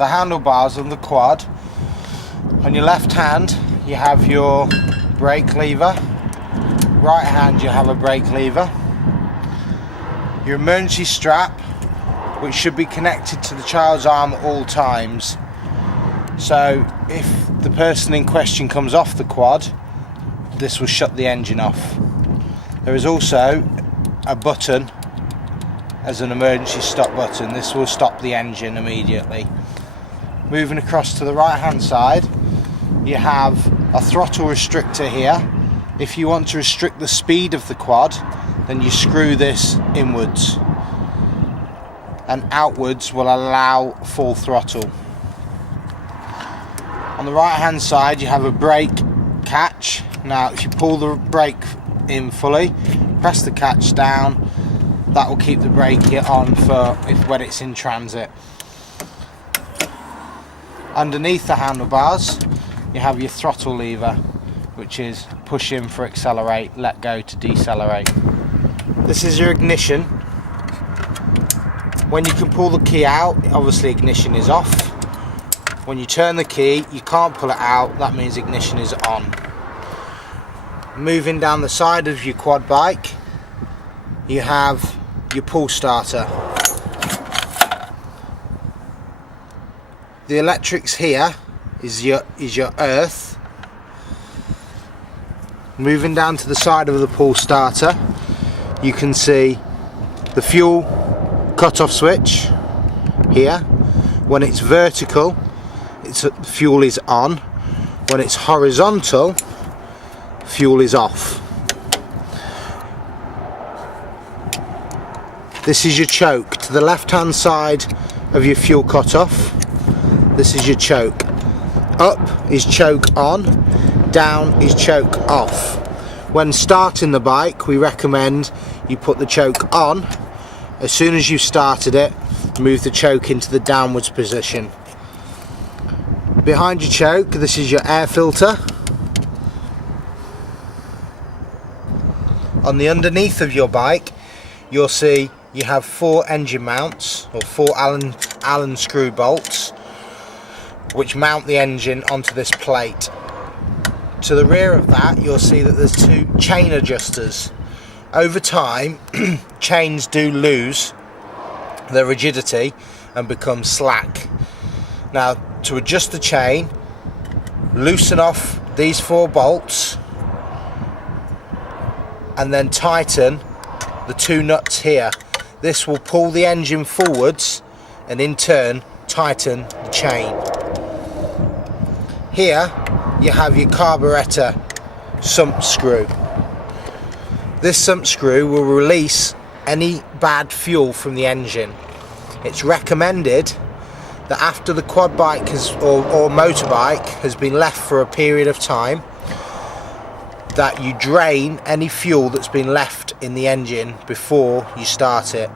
the handlebars of the quad. On your left hand you have your brake lever, right hand you have a brake lever, your emergency strap, which should be connected to the child's arm at all times. So if the person in question comes off the quad, this will shut the engine off. There is also a button as an emergency stop button. This will stop the engine immediately. Moving across to the right hand side, you have a throttle restrictor here. If you want to restrict the speed of the quad, then you screw this inwards, and outwards will allow full throttle. On the right hand side you have a brake catch. Now if you pull the brake in fully, press the catch down, that will keep the brake on for when it's in transit. Underneath the handlebars you have your throttle lever, which is push in for accelerate, let go to decelerate. This is your ignition. When you can pull the key out, obviously ignition is off. When you turn the key, you can't pull it out, that means ignition is on. Moving down the side of your quad bike, you have your pull starter. The electrics here is your earth. Moving down to the side of the pull starter, you can see the fuel cut-off switch here. When it's vertical, fuel is on. When it's horizontal, fuel is off. This is your choke. To the left hand side of your fuel cut-off, this is your choke. Up is choke on, down is choke off. When starting the bike, we recommend you put the choke on. As soon as you've started it, move the choke into the downwards position. Behind your choke, this is your air filter. On the underneath of your bike, you'll see you have 4 engine mounts, or 4 Allen screw bolts, which mount the engine onto this plate. To the rear of that, you'll see that there's 2 chain adjusters. Over time, chains do lose their rigidity and become slack. Now, to adjust the chain, loosen off these 4 bolts and then tighten the 2 nuts here. This will pull the engine forwards and in turn tighten the chain. Here you have your carburetor sump screw. This sump screw will release any bad fuel from the engine. It's recommended that after the quad bike or motorbike has been left for a period of time, that you drain any fuel that's been left in the engine before you start it.